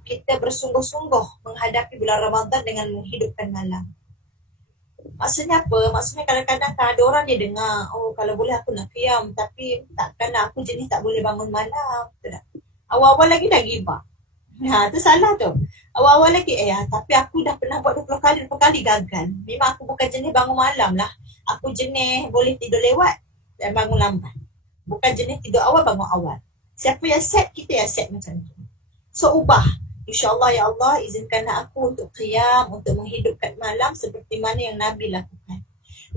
kita bersungguh-sungguh menghadapi bulan Ramadan dengan menghidupkan malam. Maksudnya apa? Maksudnya kadang-kadang ada orang dia dengar, kalau boleh aku nak qiyam, tapi takkanlah aku jenis tak boleh bangun malam. Betul tak? Awal-awal lagi dah give up. Tu salah tu. Awal-awal lagi, tapi aku dah pernah buat 20 kali gagal. Memang aku bukan jenis bangun malam lah. Aku jenis boleh tidur lewat dan bangun lambat. Bukan jenis tidur awal, bangun awal. Siapa yang set, kita yang set macam tu. So ubah. InsyaAllah ya Allah, izinkanlah aku untuk qiyam, untuk menghidupkan malam seperti mana yang Nabi lakukan.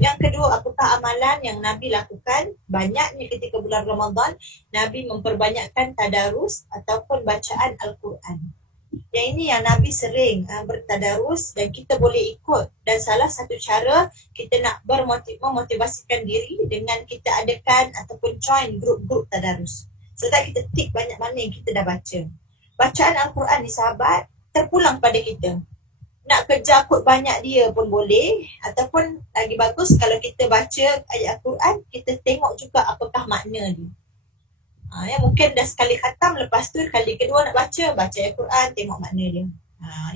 Yang kedua, apakah amalan yang Nabi lakukan? Banyaknya ketika bulan Ramadan, Nabi memperbanyakkan tadarus ataupun bacaan Al-Quran. Yang ini yang Nabi sering bertadarus dan kita boleh ikut. Dan salah satu cara kita nak memotivasikan diri dengan kita adakan ataupun join grup-grup tadarus. Sebab kita tik banyak mana yang kita dah baca. Bacaan Al-Quran ni sahabat, terpulang pada kita. Nak kejar kod banyak dia pun boleh, ataupun lagi bagus kalau kita baca ayat Al-Quran, kita tengok juga apakah makna dia. Mungkin dah sekali khatam, lepas tu kali kedua nak baca ayat Al-Quran, tengok makna dia.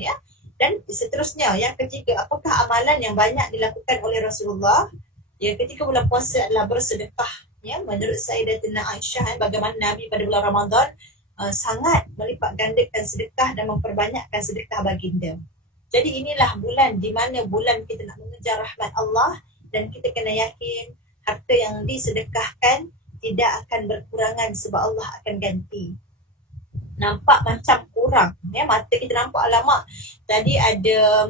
Ya. Dan seterusnya, yang ketiga, apakah amalan yang banyak dilakukan oleh Rasulullah? Yang ketiga bulan puasa adalah bersedekah. Ya, menurut Sayyidatina Aisyah, bagaimana Nabi pada bulan Ramadan sangat melipat gandakan sedekah dan memperbanyakkan sedekah baginda. Jadi inilah bulan di mana bulan kita nak mengejar rahmat Allah, dan kita kena yakin harta yang disedekahkan tidak akan berkurangan sebab Allah akan ganti. Nampak macam kurang, ya, mata kita nampak alamak tadi ada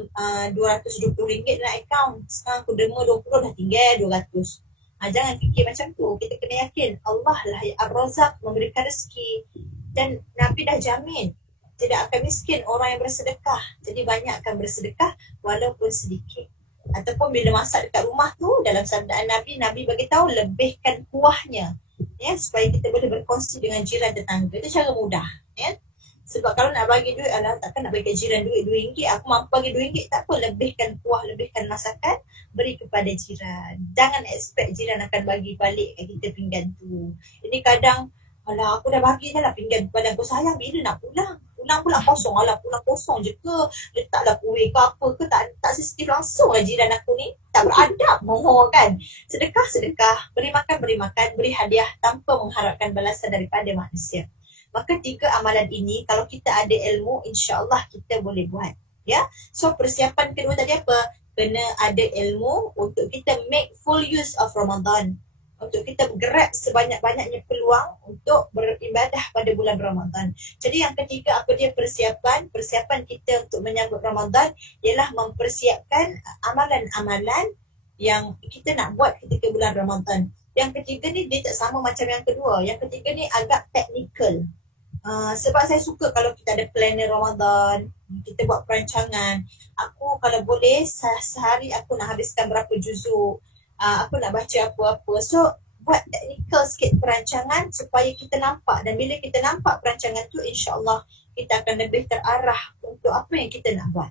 RM220 dalam akaun, sekarang aku derma 20 dah tinggal 200. Jangan fikir macam tu. Kita kena yakin Allah lah Ar-Razak, memberikan rezeki, dan Nabi dah jamin tidak akan miskin orang yang bersedekah. Jadi banyak akan bersedekah walaupun sedikit. Ataupun bila masak dekat rumah tu, dalam sabdaan Nabi, Nabi bagi tahu lebihkan kuahnya, ya, supaya kita boleh berkongsi dengan jiran tetangga. Itu cara mudah, ya. Sebab kalau nak bagi duit, alah takkan nak bagi jiran duit RM2, aku mampu bagi RM2, tak apa, lebihkan kuah, lebihkan masakan, beri kepada jiran. Jangan expect jiran akan bagi balik kat kita pinggan tu. Ini kadang, alah aku dah bagi dah lah pinggan kepada aku, sayang bila nak pulang? Pulang pula kosong, alah pulang kosong je ke? Letaklah kuih ke apa ke, tak sensitif langsung lah jiran aku ni. Tak beradab, kan? Sedekah, beri makan, beri hadiah tanpa mengharapkan balasan daripada manusia. Maka 3 amalan ini kalau kita ada ilmu, insya-Allah kita boleh buat, ya. So persiapan kedua tadi apa? Kena ada ilmu untuk kita make full use of Ramadan, untuk kita bergerak sebanyak-banyaknya peluang untuk beribadah pada bulan Ramadan. Jadi yang ketiga, apa dia persiapan kita untuk menyambut Ramadan ialah mempersiapkan amalan-amalan yang kita nak buat ketika bulan Ramadan. Yang ketiga ni dia tak sama macam yang kedua. Yang ketiga ni agak teknikal. Sebab saya suka kalau kita ada planner Ramadan, kita buat perancangan. Aku kalau boleh sehari aku nak habiskan berapa juzuk, aku nak baca apa-apa. So buat teknikal sikit perancangan supaya kita nampak, dan bila kita nampak perancangan tu, insya-Allah kita akan lebih terarah untuk apa yang kita nak buat.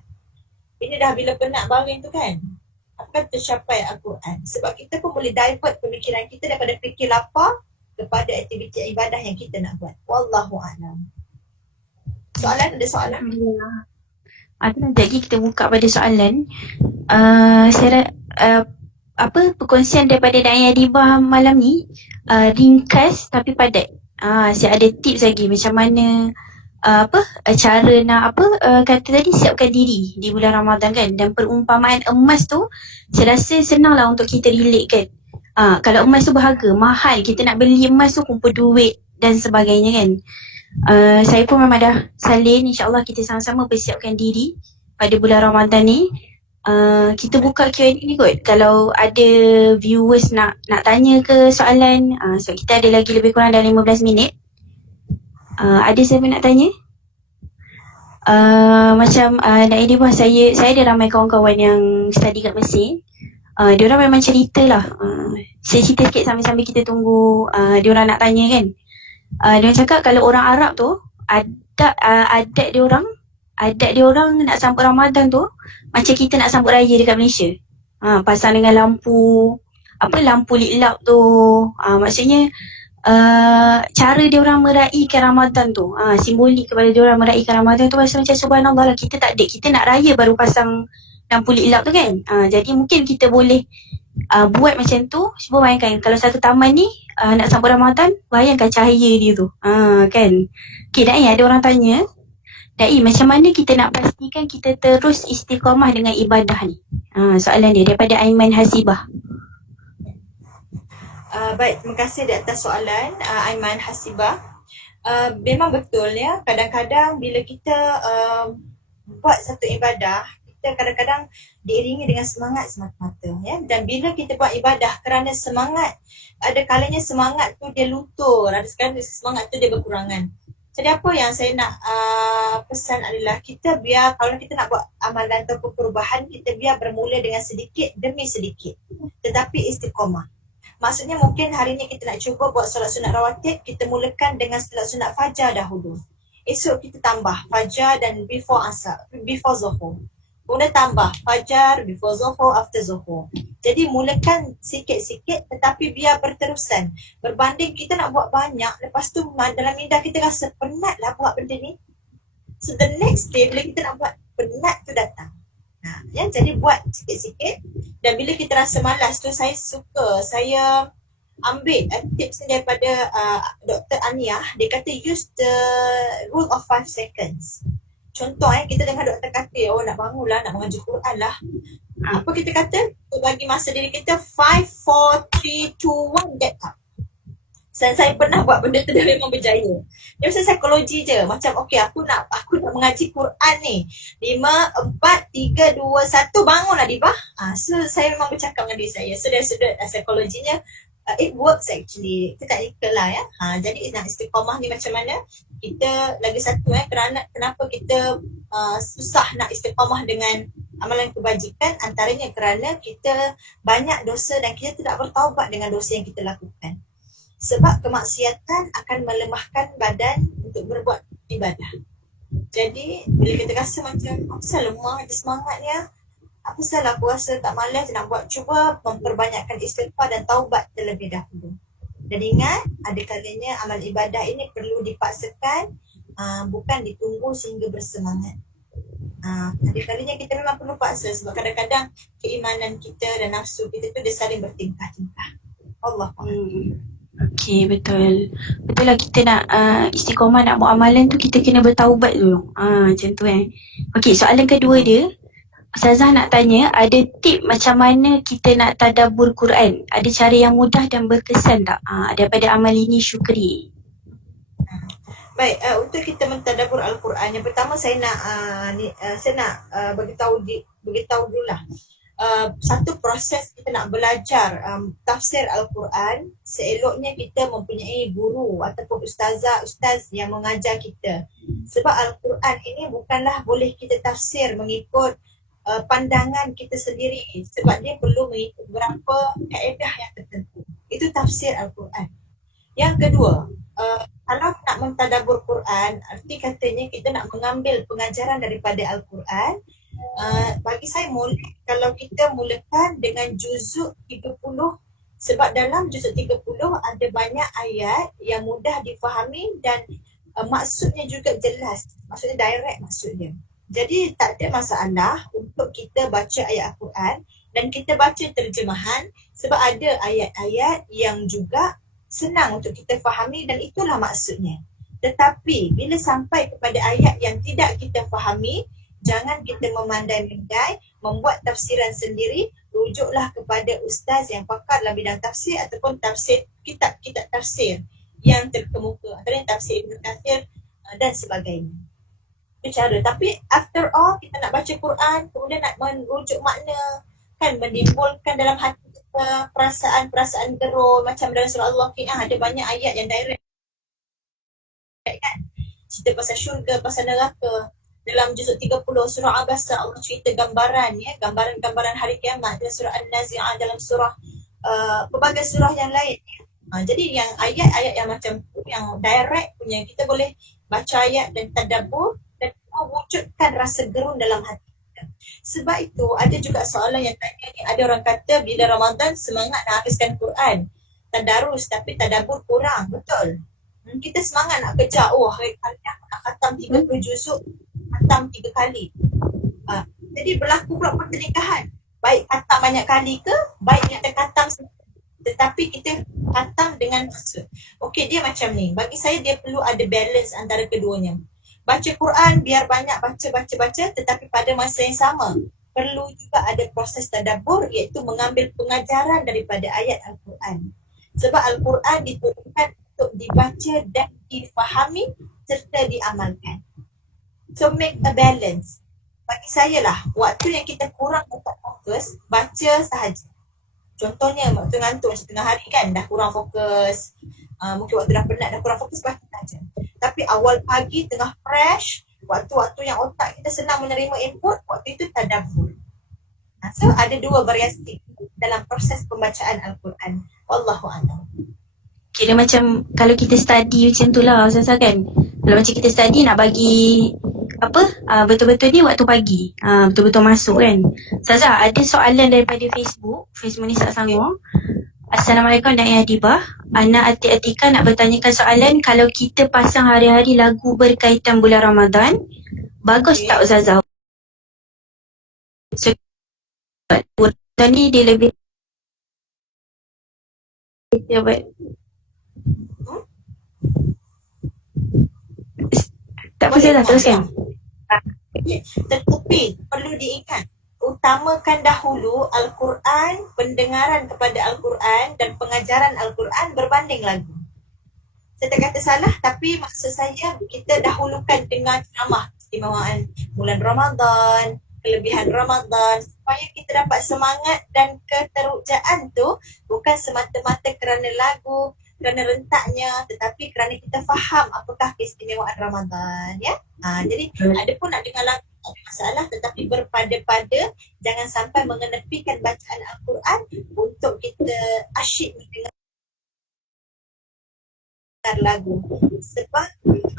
Ini dah bila penat baring tu kan, akan tercapai Al-Quran. Sebab kita pun boleh divert pemikiran kita daripada fikir lapar kepada aktiviti ibadah yang kita nak buat. Wallahu a'lam. Ada soalan? Nanti lagi kita buka pada soalan. Saya perkongsian daripada Da'i Adibah malam ni ringkas tapi padat. Saya ada tips lagi macam mana cara nak kata tadi siapkan diri di bulan Ramadan kan, dan perumpamaan emas tu saya rasa senang lah untuk kita relate kan. Kalau emas tu berharga, mahal, kita nak beli emas tu kumpul duit dan sebagainya kan. Saya pun memang dah salin, insyaAllah kita sama-sama persiapkan diri pada bulan Ramadan ni. Kita buka Q&A ni kot. Kalau ada viewers nak tanya ke soalan, so kita ada lagi lebih kurang dalam 15 minit. Ada siapa nak tanya? Macam Da'i Adibah, saya ada ramai kawan-kawan yang study kat Mesir. Diorang memang cerita lah. Saya cerita sikit sambil-sambil kita tunggu diorang nak tanya kan. Diorang cakap kalau orang Arab tu adat diorang nak sambut Ramadan tu macam kita nak sambut raya dekat Malaysia. Pasang dengan lampu liklap tu. Maksudnya cara diorang meraihkan Ramadan tu, simbolik kepada diorang meraihkan Ramadan tu rasa macam subhanallah lah. Kita tak ada, kita nak raya baru pasang lampu liklap tu kan. Jadi mungkin kita boleh buat macam tu. Cuba bayangkan kalau satu taman ni nak sambut Ramadan, bayangkan cahaya dia tu, kan. Okay Da'i, ada orang tanya, Da'i, macam mana kita nak pastikan kita terus istiqamah dengan ibadah ni? Soalan dia daripada Aiman Hasibah. Baik, terima kasih di atas soalan Aiman Hasibah. Memang betul ya, kadang-kadang bila kita buat satu ibadah, kita kadang-kadang diiringi dengan semangat semata-mata ya. Dan bila kita buat ibadah kerana semangat, ada kalanya semangat tu dia luntur, ada kalanya semangat tu dia berkurangan. Jadi apa yang saya nak pesan adalah kita biar, kalau kita nak buat amalan atau perubahan, kita biar bermula dengan sedikit demi sedikit, tetapi istiqamah. Maksudnya mungkin hari ni kita nak cuba buat solat sunat rawatib, kita mulakan dengan solat sunat fajar dahulu. Esok kita tambah fajar dan before zuhur. Kemudian tambah fajar, before zuhur, after zuhur. Jadi mulakan sikit-sikit tetapi biar berterusan. Berbanding kita nak buat banyak, lepas tu dalam minda kita rasa penat lah buat benda ni. So the next day bila kita nak buat, penat tu datang. Jadi buat sikit-sikit. Dan bila kita rasa malas tu, saya ambil tips ni daripada Dr. Ania. Dia kata use the rule of 5 seconds. Contoh kita dengar doktor kata, nak bangun lah, nak mengaji Quran lah. Apa kita kata? Kita bagi masa diri kita 5, 4, 3, 2, 1, get up. Saya pernah buat benda tu dan memang berjaya. Dia macam psikologi je. Macam aku nak mengaji Quran ni. 5, 4, 3, 2, 1, bangunlah Diva. So saya memang bercakap dengan diri saya. So dari sudut psikologinya, it works actually. Kita tak ikut lah ya. Jadi nak istiqamah ni macam mana? Kita lagi satu kenapa kita susah nak istiqamah dengan amalan kebajikan, antaranya kerana kita banyak dosa dan kita tidak bertaubat dengan dosa yang kita lakukan. Sebab kemaksiatan akan melemahkan badan untuk berbuat ibadah. Jadi bila kita rasa macam apa salah lemah, ada semangatnya, apa salah aku rasa tak malas nak buat, cuba memperbanyakkan istighfar dan taubat terlebih dahulu. Dan ingat, ada kalanya amal ibadah ini perlu dipaksakan, bukan ditunggu sehingga bersemangat. Ada kalanya kita memang perlu paksa sebab kadang-kadang keimanan kita dan nafsu kita tu dia saling bertingkah-tingkah. Allah Okey, betul. Betul lah, kita nak istiqomah nak buat amalan tu, kita kena bertaubat dulu. Macam tu Okey, soalan kedua dia, Ustazah nak tanya, ada tip macam mana kita nak tadabbur Quran? Ada cara yang mudah dan berkesan tak? Daripada amal ini syukri. Baik, untuk kita mentadabbur Al-Quran, yang pertama saya nak beritahu dululah. Satu proses kita nak belajar tafsir Al-Quran, seeloknya kita mempunyai guru ataupun ustaz yang mengajar kita. Sebab Al-Quran ini bukanlah boleh kita tafsir mengikut pandangan kita sendiri, sebab dia perlu mengikut beberapa kaedah yang tertentu. Itu tafsir Al-Quran. Yang kedua, kalau nak mentadabbur Quran, arti katanya kita nak mengambil pengajaran daripada Al-Quran. Bagi saya kalau kita mulakan dengan juzuk 30, sebab dalam juzuk 30 ada banyak ayat yang mudah difahami dan maksudnya juga jelas, maksudnya direct maksudnya. Jadi tak ada masalah untuk kita baca ayat Al-Quran dan kita baca terjemahan, sebab ada ayat-ayat yang juga senang untuk kita fahami dan itulah maksudnya. Tetapi bila sampai kepada ayat yang tidak kita fahami, jangan kita memandai-mandai, membuat tafsiran sendiri. Rujuklah kepada ustaz yang pakar dalam bidang tafsir ataupun tafsir kitab-kitab tafsir yang terkemuka, antaranya tafsir Ibn Kathir dan sebagainya. Itu cara. Tapi after all, kita nak baca Quran, kemudian nak merujuk makna, kan menimbulkan dalam hati kita perasaan-perasaan gerun, macam dalam surah Al-Waqi'ah ada banyak ayat yang direct kan, cerita pasal syurga, pasal neraka. Dalam juzuk 30 surah Abasa, Allah cerita gambaran hari kiamat. Dalam surah An-Nazi'ah, dalam surah pelbagai surah yang lain. Jadi yang ayat-ayat yang macam tu, yang direct punya, kita boleh baca ayat dan tadabbur dan mewujudkan rasa gerun dalam hati kita. Sebab itu ada juga soalan yang tanya ni, ada orang kata bila Ramadan semangat nak habiskan Quran, tadarus, tapi tadabbur kurang. Betul. Kita semangat nak kejar, hari aku nak khatam 30 juzuk, khatam 3 kali. Jadi berlaku pula pertelingkahan. Baik khatam banyak kali ke, baik kita khatam, tetapi kita khatam dengan maksud. Okey, dia macam ni. Bagi saya dia perlu ada balance antara keduanya. Baca Quran biar banyak baca, tetapi pada masa yang sama perlu juga ada proses tadabbur, iaitu mengambil pengajaran daripada ayat Al-Quran. Sebab Al-Quran diturunkan untuk dibaca dan difahami serta diamalkan. So make a balance. Bagi saya lah, waktu yang kita kurang untuk fokus, baca sahaja. Contohnya waktu ngantuk macam tengah hari kan, dah kurang fokus. Mungkin waktu dah penat, dah kurang fokus, baca sahaja. Tapi awal pagi tengah fresh, waktu-waktu yang otak kita senang menerima input, waktu itu tadabbur. So ada dua variasi dalam proses pembacaan Al-Quran. Wallahu'alam. Kira macam kalau kita study macam tu lah Ustazah kan. Kalau macam kita study nak bagi betul-betul ni waktu pagi, betul-betul masuk kan. Ustazah, ada soalan daripada Facebook Nisa Sangor. Assalamualaikum dan Adibah. Ana Atika nak bertanyakan soalan, kalau kita pasang hari-hari lagu berkaitan bulan Ramadan, bagus tak Ustazah? So, Ustazah ni dia lebih dia buat tak apa Boleh, Ustazah, teruskan. Tetapi perlu diingat, utamakan dahulu Al-Quran, pendengaran kepada Al-Quran dan pengajaran Al-Quran berbanding lagu. Saya tak kata salah, tapi maksud saya kita dahulukan dengar ceramah istimewaan bulan Ramadan, kelebihan Ramadan, supaya kita dapat semangat dan keterujaan tu bukan semata-mata kerana lagu, kerana rentaknya, tetapi kerana kita faham apakah keistimewaan Ramadan, ya. Jadi ada pun nak dengar lagu tak ada masalah, tetapi berpada-pada jangan sampai mengenepikan bacaan Al-Quran untuk kita asyik mendengar lagu. Sebab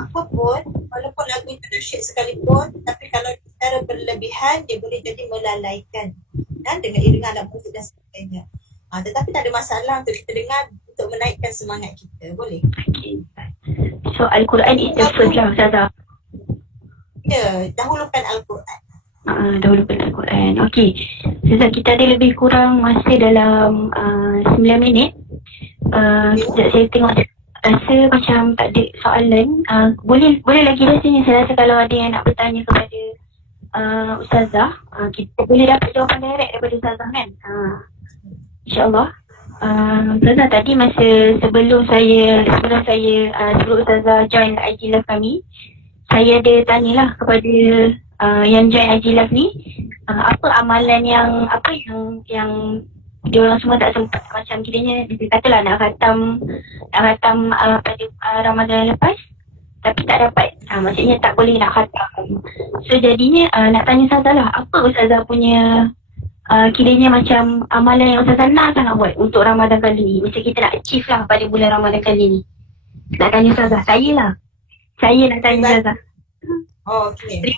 apa pun, walaupun lagu itu nasyid sekalipun, tapi kalau secara berlebihan dia boleh jadi melalaikan dan dengan iringan alat musik dan sebagainya. Tetapi tak ada masalah untuk kita dengar untuk menaikkan semangat kita. Boleh? Okay. So Al-Quran is the first lah Ustazah. Ya, dahulukan Al-Quran. Dahulukan Al-Quran. Okey. Ustazah, kita ada lebih kurang masa dalam 9 minit. Sekejap saya tengok rasa macam tak ada soalan. Boleh lagi rasanya, saya rasa kalau ada yang nak bertanya kepada Ustazah, kita boleh dapat jawapan direct daripada Ustazah kan? InsyaAllah. Ustazah, tadi masa sebelum Ustazah join IG Live kami, saya ada tanyalah kepada yang join IG Live ni, apa amalan yang dia orang semua tak sempat, macam kiranya dia katalah nak khatam pada Ramadan lepas tapi tak dapat, maksudnya tak boleh nak khatam. So jadinya nak tanya Ustazah lah, apa Ustazah punya kiranya macam amalan yang Ustazah nak sangat buat untuk Ramadan kali ni, macam kita nak achieve lah pada bulan Ramadan kali ni. Nak tanya Ustazah, saya nak tanya Ustazah. Oh, okey.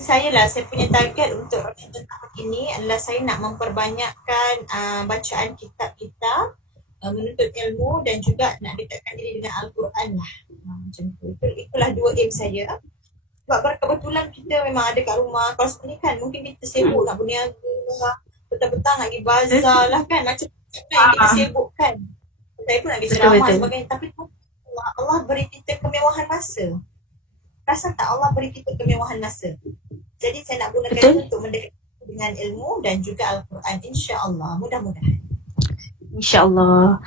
Saya punya target untuk Ramadan tahun ini adalah saya nak memperbanyakkan bacaan kitab kita, menuntut ilmu dan juga nak dekatkan diri dengan Al-Quran lah. Macam tu. Itulah dua aim saya. Sebab berkebetulan kita memang ada kat rumah. Kalau sebenarnya kan mungkin kita sibuk nak berniaga, petang-petang nak pergi bazar lah kan. Macam yang kita sibuk kan. Saya pun nak pergi ceramah sebagainya. Tapi Allah beri kita kemewahan masa. Rasa tak Allah beri kita kemewahan masa. Jadi saya nak gunakan itu untuk mendekat dengan ilmu dan juga Al-Quran. InsyaAllah. Mudah-mudahan. InsyaAllah.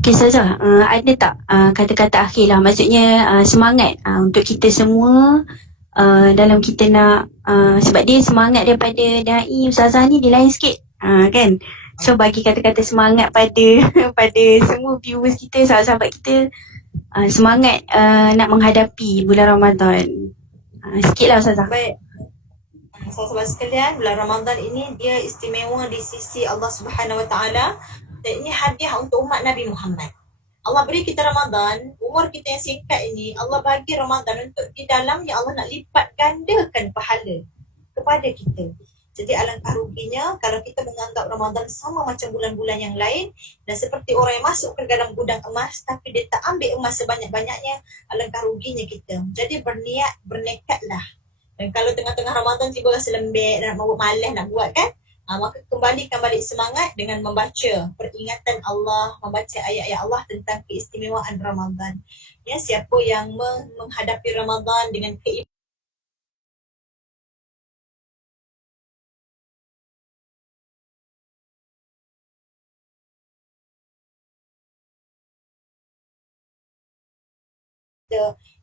Okay Ustazah, ada tak kata-kata akhir lah, maksudnya semangat untuk kita semua dalam kita nak, sebab dia semangat daripada Dai Ustazah ni dia lain sikit kan. So bagi kata-kata semangat pada pada semua viewers kita, sahabat-sahabat kita, semangat nak menghadapi bulan Ramadan. Sikit lah Ustazah. Baik. Sahabat-sahabat sekalian, bulan Ramadan ini dia istimewa di sisi Allah Subhanahu Wa Taala dan ini hadiah untuk umat Nabi Muhammad. Allah beri kita Ramadan, umur kita yang singkat ini, Allah bagi Ramadan untuk di dalamnya Allah nak lipat gandakan pahala kepada kita. Jadi alangkah ruginya kalau kita menganggap Ramadan sama macam bulan-bulan yang lain dan seperti orang yang masuk ke dalam gudang emas tapi dia tak ambil emas sebanyak-banyaknya, alangkah ruginya kita. Jadi berniat, bernekatlah. Dan kalau tengah-tengah Ramadan tiba rasa lembek, nak buat malas nak buat kan, maka kembalikan balik semangat dengan membaca peringatan Allah, membaca ayat-ayat Allah tentang keistimewaan Ramadan. Ya, siapa yang menghadapi Ramadan dengan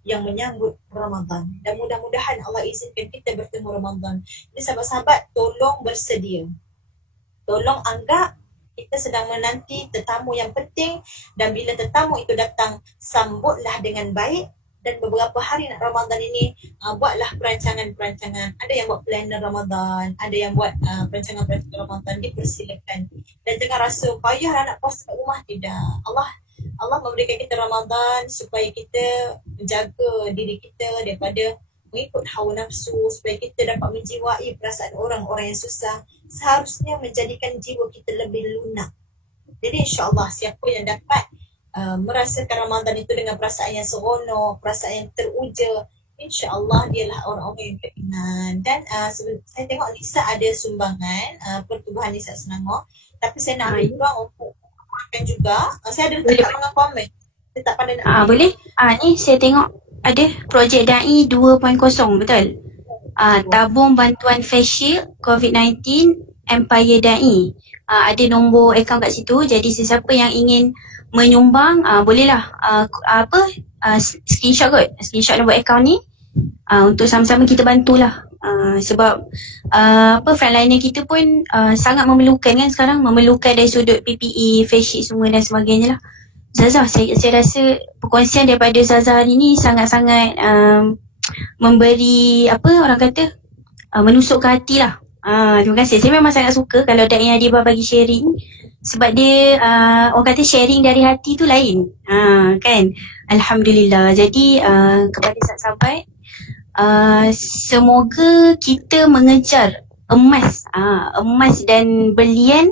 yang menyambut Ramadan dan mudah-mudahan Allah izinkan kita bertemu Ramadan. Jadi sahabat-sahabat, tolong bersedia. Tolong anggap kita sedang menanti tetamu yang penting dan bila tetamu itu datang, sambutlah dengan baik. Dan beberapa hari nak Ramadan ini, buatlah perancangan-perancangan. Ada yang buat planner Ramadan, ada yang buat perancangan-perancangan Ramadan, dipersilakan. Dan jangan rasa payah nak puasa kat rumah, tidak. Allah memberikan kita Ramadan supaya kita menjaga diri kita daripada mengikut hawa nafsu, supaya kita dapat menjiwai perasaan orang-orang yang susah. Seharusnya menjadikan jiwa kita lebih lunak. Jadi insyaAllah siapa yang dapat merasakan Ramadan itu dengan perasaan yang seronok, perasaan yang teruja, InsyaAllah dialah orang-orang yang beriman. Dan saya tengok Nisa ada sumbangan Pertubuhan Nisa Selangor. Tapi saya nak ambil ruang untuk makan juga. Saya ada letak kat ruangan komen. Saya tak pandai nak Boleh? Ni saya tengok ada projek Dai 2.0, betul? Tabung bantuan face shield COVID-19 Empire Dai. Ada nombor akaun kat situ. Jadi sesiapa yang ingin menyumbang, bolehlah screenshot kot. Screenshot nombor akaun ni. Untuk sama-sama kita bantulah. Sebab frontliner kita pun sangat memerlukan kan sekarang. Memerlukan dari sudut PPE, face shield semua dan sebagainya lah. Zazah, saya rasa perkongsian daripada Zazah hari ni sangat-sangat memberi orang kata menusuk ke hati lah. Terima kasih. Saya memang sangat suka kalau Dai Adibah bagi sharing. Sebab dia orang kata sharing dari hati tu lain. Kan? Alhamdulillah. Jadi kepada sahabat-sahabat, semoga kita mengejar emas dan berlian,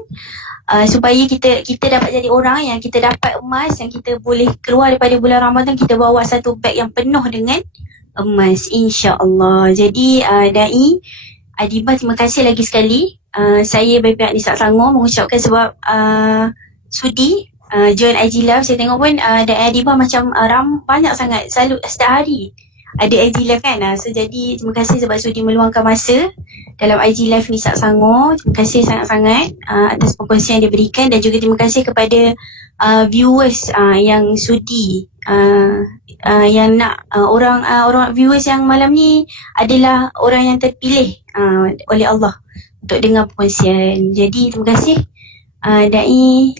supaya kita dapat jadi orang yang kita dapat emas, yang kita boleh keluar daripada bulan Ramadan, kita bawa satu beg yang penuh dengan emas, insya-Allah. Jadi Dai Adibah, terima kasih lagi sekali. Saya dari pihak Nisa Selangor mengucapkan sebab sudi join IG Live. Saya tengok pun Dai Adibah macam banyak sangat, selalu setiap hari ada IG Live kan. So jadi terima kasih sebab sudi meluangkan masa dalam IG Live Nisa Selangor. Terima kasih sangat-sangat atas perkongsian yang diberikan, dan juga terima kasih kepada viewers yang sudi, yang nak orang viewers yang malam ni adalah orang yang terpilih oleh Allah untuk dengar perkongsian. Jadi terima kasih Dai